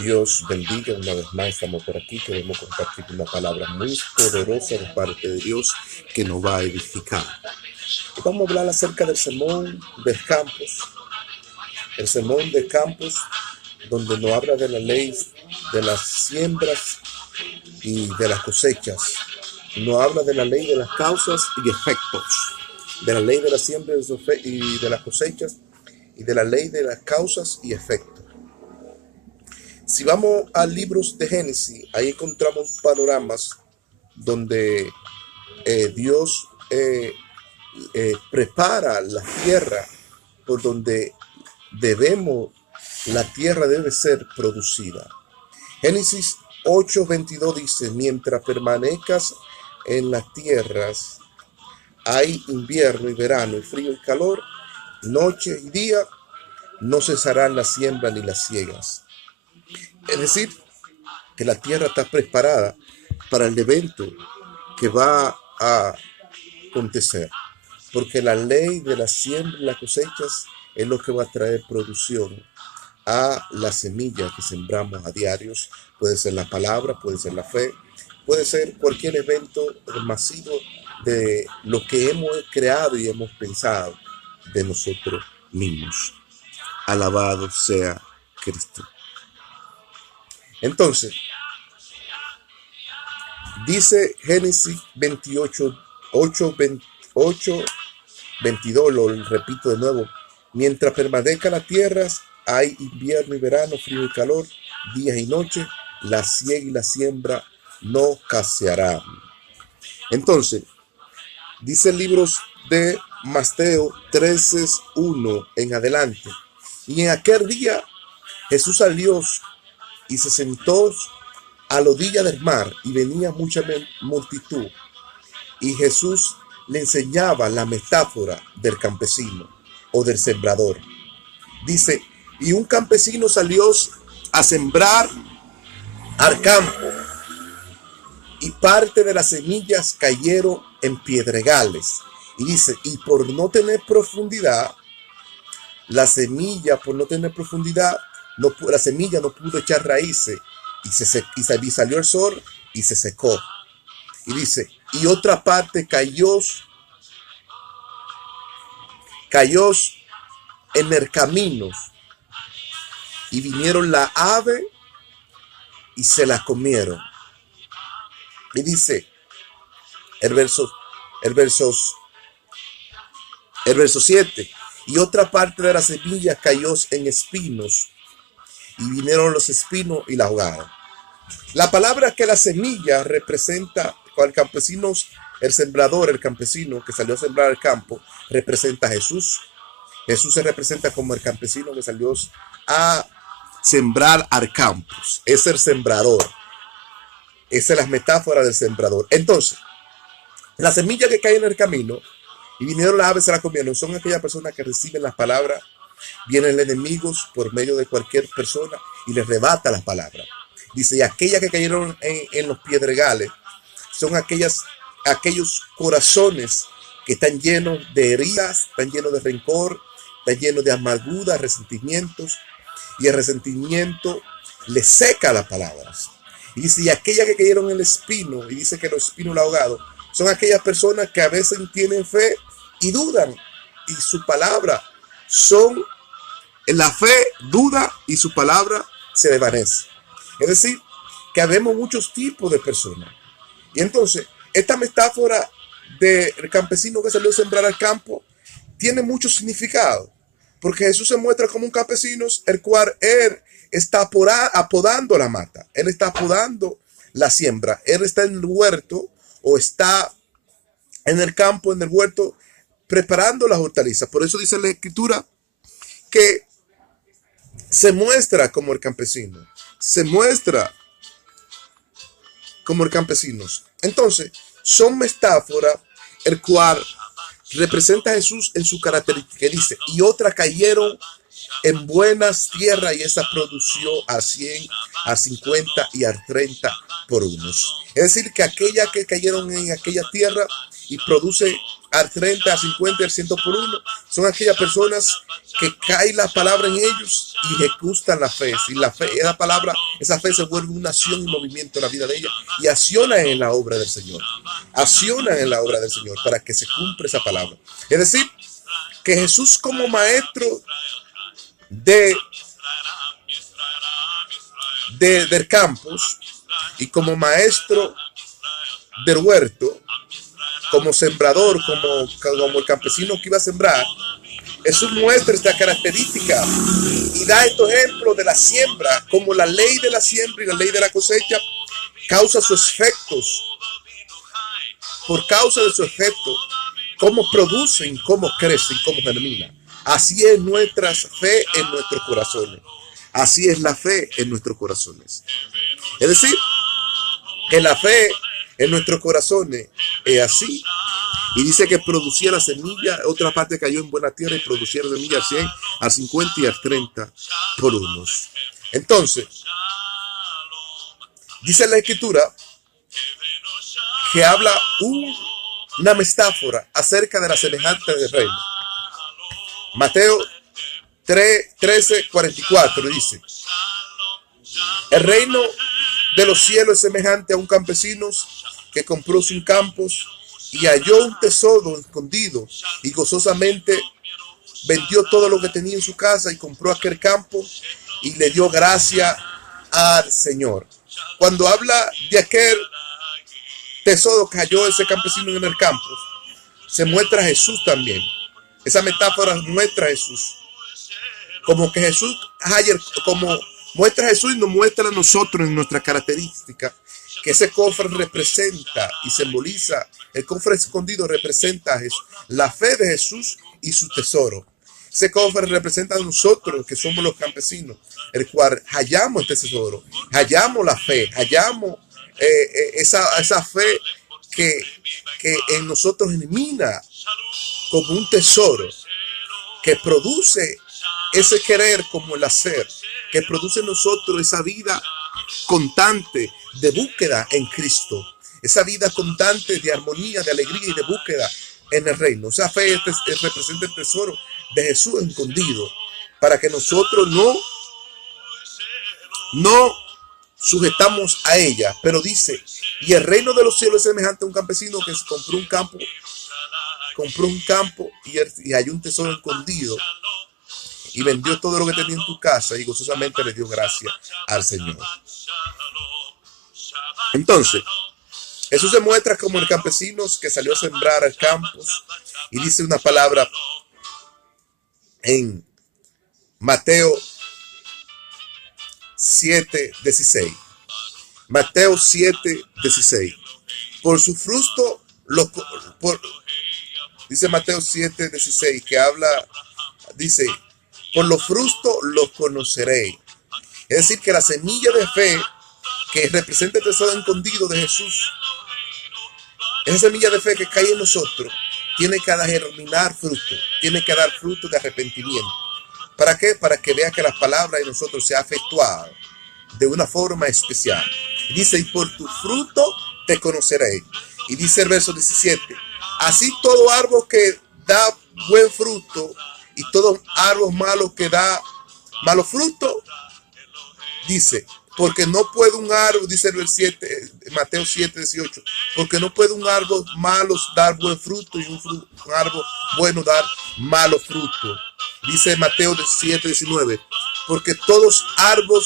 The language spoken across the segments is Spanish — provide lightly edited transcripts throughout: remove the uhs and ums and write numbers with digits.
Dios bendiga una vez más, estamos por aquí, queremos compartir una palabra muy poderosa de parte de Dios que nos va a edificar. Y vamos a hablar acerca del sermón del campus, el sermón de campus donde nos habla de la ley de las siembras y de las cosechas. Nos habla de la ley de las causas y efectos, de la ley de las siembras y de las cosechas y de la ley de las causas y efectos. Si vamos a libros de Génesis, ahí encontramos panoramas donde Dios prepara la tierra por donde la tierra debe ser producida. Génesis 8:22 dice: mientras permanezcas en las tierras, hay invierno y verano, y frío y calor, noche y día, no cesarán la siembra ni las siegas. Es decir, que la tierra está preparada para el evento que va a acontecer, porque la ley de la siembra y las cosechas es lo que va a traer producción a la semilla que sembramos a diarios. Puede ser la palabra, puede ser la fe, puede ser cualquier evento masivo de lo que hemos creado y hemos pensado de nosotros mismos. Alabado sea Cristo. Entonces, dice Génesis 28, 22, lo repito de nuevo: mientras permanezca la tierra, hay invierno y verano, frío y calor, días y noches, la siega y la siembra no casearán. Entonces, dice el libro de Mateo 13:1 en adelante: y en aquel día Jesús salió y se sentó a la orilla del mar, y venía mucha multitud, y Jesús le enseñaba la metáfora del campesino o del sembrador. Dice: y un campesino salió a sembrar al campo, y parte de las semillas cayeron en pedregales. Y dice: y por no tener profundidad, la semilla no pudo echar raíces, y salió el sol y se secó. Y dice: y otra parte cayó en el camino, y vinieron las aves y se las comieron. Y dice el verso 7: y otra parte de las semillas cayó en espinos, y vinieron los espinos y la ahogaron. La palabra que la semilla representa al campesino, el sembrador, el campesino que salió a sembrar el campo, representa a Jesús. Jesús se representa como el campesino que salió a sembrar al campo. Es el sembrador. Esa es la metáfora del sembrador. Entonces, la semilla que cae en el camino y vinieron las aves, se la comieron, son aquellas personas que reciben las palabras. Vienen enemigos por medio de cualquier persona y les rebata las palabras. Dice: y aquellas que cayeron en los pedregales son aquellos corazones que están llenos de heridas, están llenos de rencor, están llenos de amargura, resentimientos, y el resentimiento le seca las palabras. Y dice: y aquellas que cayeron en el espino, y dice que los espinos lo ahogado, son aquellas personas que a veces tienen fe y dudan, y su palabra son, en la fe duda y su palabra se desvanece. Es decir, que habemos muchos tipos de personas. Y entonces, esta metáfora del campesino que salió a sembrar al campo tiene mucho significado, porque Jesús se muestra como un campesino, el cual él está apodando la mata, él está apodando la siembra, él está en el huerto o está en el campo, en el huerto, preparando las hortalizas. Por eso dice la Escritura que se muestra como el campesino, se muestra como el campesino. Entonces, son metáforas el cual representa a Jesús en su característica, que dice: y otras cayeron en buenas tierras, y esa produció a 100, a 50 y a 30 por unos. Es decir, que aquellas que cayeron en aquella tierra y produce al 30, al 50, al 100 por uno, son aquellas personas que cae la palabra en ellos y ejecutan la fe. Si la fe, esa palabra, esa fe se vuelve una acción y movimiento en la vida de ella y acciona en la obra del Señor. Acciona en la obra del Señor para que se cumpla esa palabra. Es decir, que Jesús como maestro del campus y como maestro del huerto, como sembrador, como el campesino que iba a sembrar, Jesús muestra esta característica y da estos ejemplos de la siembra, como la ley de la siembra y la ley de la cosecha causa sus efectos. Por causa de su efecto, cómo producen, cómo crecen, cómo germinan. Así es nuestra fe en nuestros corazones. Así es la fe en nuestros corazones. Es decir, que la fe en nuestros corazones es así. Y dice que producía la semilla, otra parte cayó en buena tierra y producía la semilla al 100, al 50 y al 30 por unos. Entonces, dice la Escritura que habla una metáfora acerca de la semejanza del reino. Mateo 13:44 dice: el reino de los cielos es semejante a un campesino que compró sus campos y halló un tesoro escondido y gozosamente vendió todo lo que tenía en su casa y compró aquel campo y le dio gracia al Señor. Cuando habla de aquel tesoro que halló ese campesino en el campo, se muestra a Jesús también. Esa metáfora muestra a Jesús. Como que Jesús, como muestra a Jesús y nos muestra a nosotros en nuestra característica, que ese cofre representa y simboliza, el cofre escondido representa a Jesús, la fe de Jesús y su tesoro. Ese cofre representa a nosotros que somos los campesinos, el cual hallamos este tesoro, hallamos la fe, hallamos esa fe que en nosotros elimina como un tesoro, que produce ese querer como el hacer, que produce en nosotros esa vida constante de búsqueda en Cristo, esa vida constante de armonía, de alegría y de búsqueda en el reino. Esa fe representa el tesoro de Jesús escondido, para que nosotros no sujetamos a ella. Pero dice, y el reino de los cielos es semejante a un campesino que compró un campo y halló un tesoro escondido y vendió todo lo que tenía en tu casa y gozosamente le dio gracia al Señor. Entonces, Jesús se muestra como el campesino que salió a sembrar al campo y dice una palabra en Mateo 7:16. Mateo 7:16. Por su fruto, dice Mateo 7:16, que habla, dice, por los frutos los conoceréis. Es decir, que la semilla de fe que representa el tesoro escondido de Jesús, esa semilla de fe que cae en nosotros, tiene que germinar fruto, tiene que dar fruto de arrepentimiento. ¿Para qué? Para que vea que la palabra de nosotros se ha efectuado de una forma especial. Dice, y por tu fruto te conoceréis. Y dice el verso 17, así todo árbol que da buen fruto y todo árbol malo que da malo fruto, dice, porque no puede un árbol, dice el 7, Mateo 7:18, porque no puede un árbol malo dar buen fruto y un árbol bueno dar malo fruto. Dice Mateo 7:19, porque todos árbol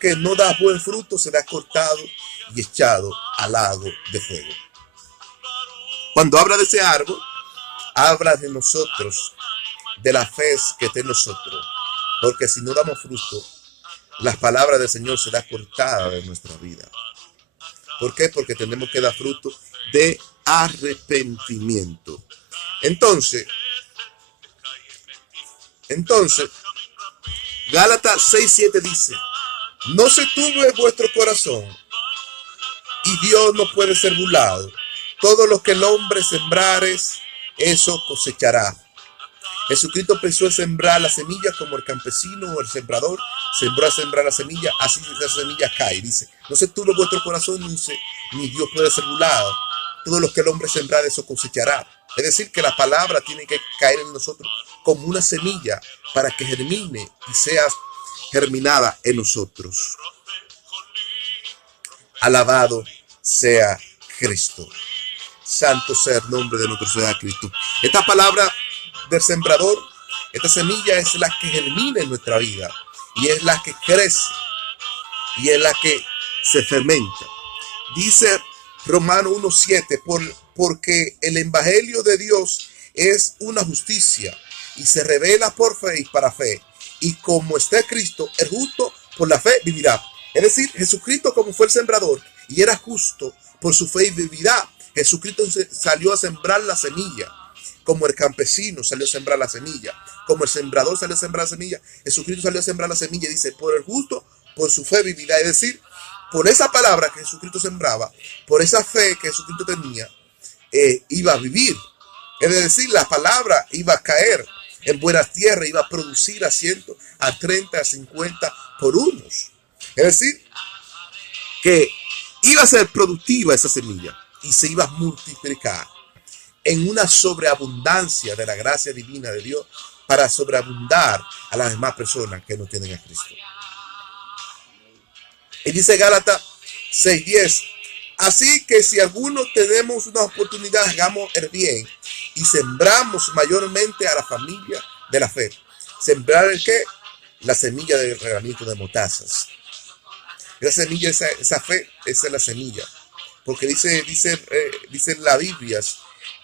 que no da buen fruto será cortado y echado al lago de fuego. Cuando habla de ese árbol, habla de nosotros, de la fe que está en nosotros. Porque si no damos fruto, las palabras del Señor serán cortadas de nuestra vida. ¿Por qué? Porque tenemos que dar fruto de arrepentimiento. Entonces, Gálatas 6:7 dice, no se turbe vuestro corazón y Dios no puede ser burlado. Todo lo que el hombre sembrare, eso cosechará. Jesucristo pensó en sembrar la semilla como el campesino o el sembrador sembró a sembrar la semilla, así la semilla cae. Dice, no se turbe vuestro corazón, ni Dios puede ser burlado. Todo lo que el hombre sembrar, eso cosechará. Es decir, que la palabra tiene que caer en nosotros como una semilla para que germine y sea germinada en nosotros. Alabado sea Cristo. Santo sea el nombre de nuestro Señor Cristo. Esta palabra del sembrador, esta semilla es la que germina en nuestra vida y es la que crece y es la que se fermenta. Dice Romanos 1:7, porque el evangelio de Dios es una justicia y se revela por fe y para fe. Y como está Cristo, el justo por la fe vivirá. Es decir, Jesucristo, como fue el sembrador y era justo por su fe y vivirá, Jesucristo salió a sembrar la semilla. Como el campesino salió a sembrar la semilla, como el sembrador salió a sembrar la semilla, Jesucristo salió a sembrar la semilla. Dice, por el justo, por su fe vivirá. Es decir, por esa palabra que Jesucristo sembraba, por esa fe que Jesucristo tenía, iba a vivir. Es decir, la palabra iba a caer en buena tierra, iba a producir a 100, a 30, a 50 por unos. Es decir, que iba a ser productiva esa semilla y se iba a multiplicar en una sobreabundancia de la gracia divina de Dios para sobreabundar a las demás personas que no tienen a Cristo. Y dice Gálatas 6:10, así que si algunos tenemos una oportunidad, hagamos el bien y sembramos mayormente a la familia de la fe. ¿Sembrar el qué? La semilla del granito de mostazas. Esa semilla, esa fe, esa es la semilla. Porque dice la Biblia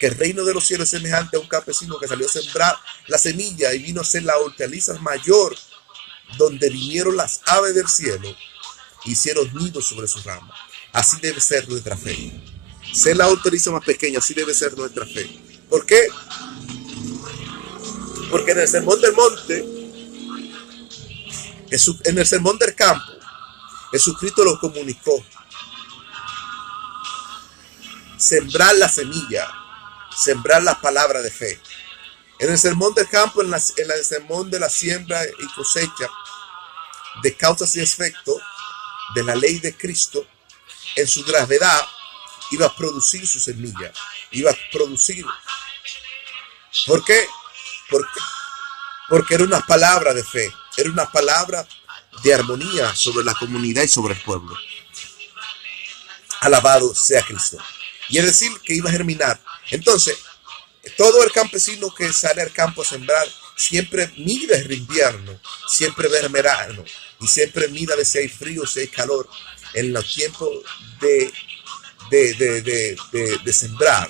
que el reino de los cielos es semejante a un campesino que salió a sembrar la semilla y vino a ser la hortaliza mayor, donde vinieron las aves del cielo, hicieron nidos sobre sus ramas. Así debe ser nuestra fe. Ser la hortaliza más pequeña, así debe ser nuestra fe. ¿Por qué? Porque en el sermón del monte, en el sermón del campo, Jesucristo lo comunicó. Sembrar la semilla, sembrar la palabra de fe. En el sermón del campo, en el sermón de la siembra y cosecha, de causas y efectos de la ley de Cristo, en su gravedad, iba a producir su semilla. Iba a producir. ¿Por qué? Porque era una palabra de fe, era una palabra de armonía sobre la comunidad y sobre el pueblo. Alabado sea Cristo. Y es decir, que iba a germinar. Entonces, todo el campesino que sale al campo a sembrar, siempre mide el invierno, siempre ve el verano, y siempre mide de si hay frío, si hay calor, en los tiempos de sembrar,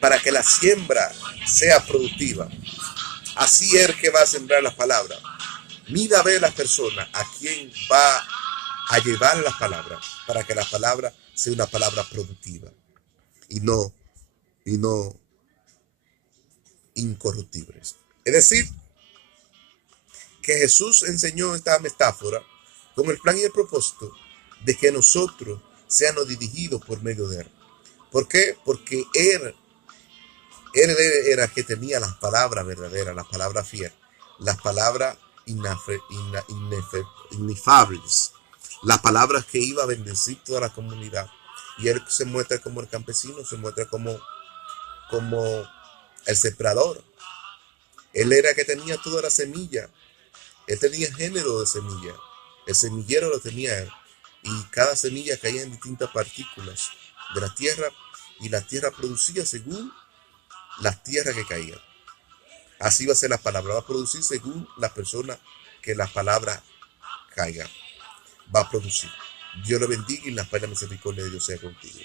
para que la siembra sea productiva. Así es el que va a sembrar las palabras. Mira a ver las personas a quien va a llevar las palabras, para que la palabra sea una palabra productiva y no incorruptibles. Es decir, que Jesús enseñó esta metáfora con el plan y el propósito de que nosotros seamos dirigidos por medio de Él. ¿Por qué? Porque Él era el que tenía las palabras verdaderas, las palabras fieles, las palabras inefables, las palabras que iba a bendecir toda la comunidad. Y Él se muestra como el campesino, se muestra como el sembrador. Él era el que tenía toda la semilla. Él tenía género de semilla. El semillero lo tenía Él. Y cada semilla caía en distintas partículas de la tierra. Y la tierra producía según las tierras que caían. Así va a ser la palabra. Va a producir según la persona que la palabra caiga. Va a producir. Dios lo bendiga y la paz y la misericordia de Dios sea contigo.